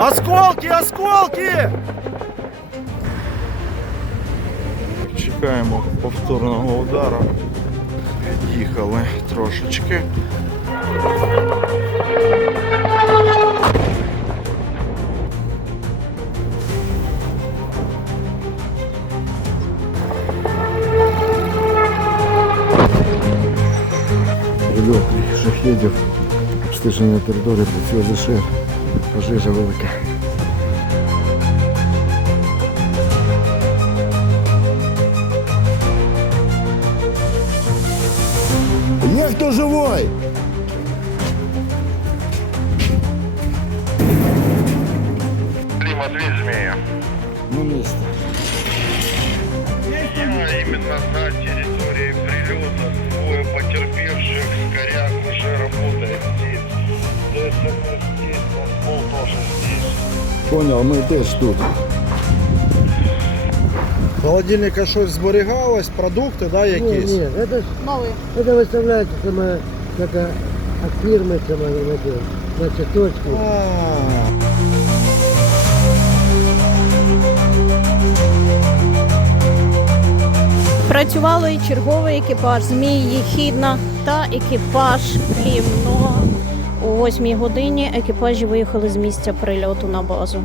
Осколки, осколки! Чекаємо повторного удару. Їхали трошечки. Прильот шахедів, обстеження території працює лише пожежа велика. Є хто живой? Клим, ответь змея. На місці. Я именно на здесь. Понял, ми теж тут. Холодильника щось зберігалось, продукти, да, якісь? Нет, это, ж- это выставляется сама, как от фирмы сама, на, эти- на цветочки. А, Працювали і черговий екіпаж Змій Єхідна та екіпаж Рівного. О 8 годині екіпажі виїхали з місця прильоту на базу.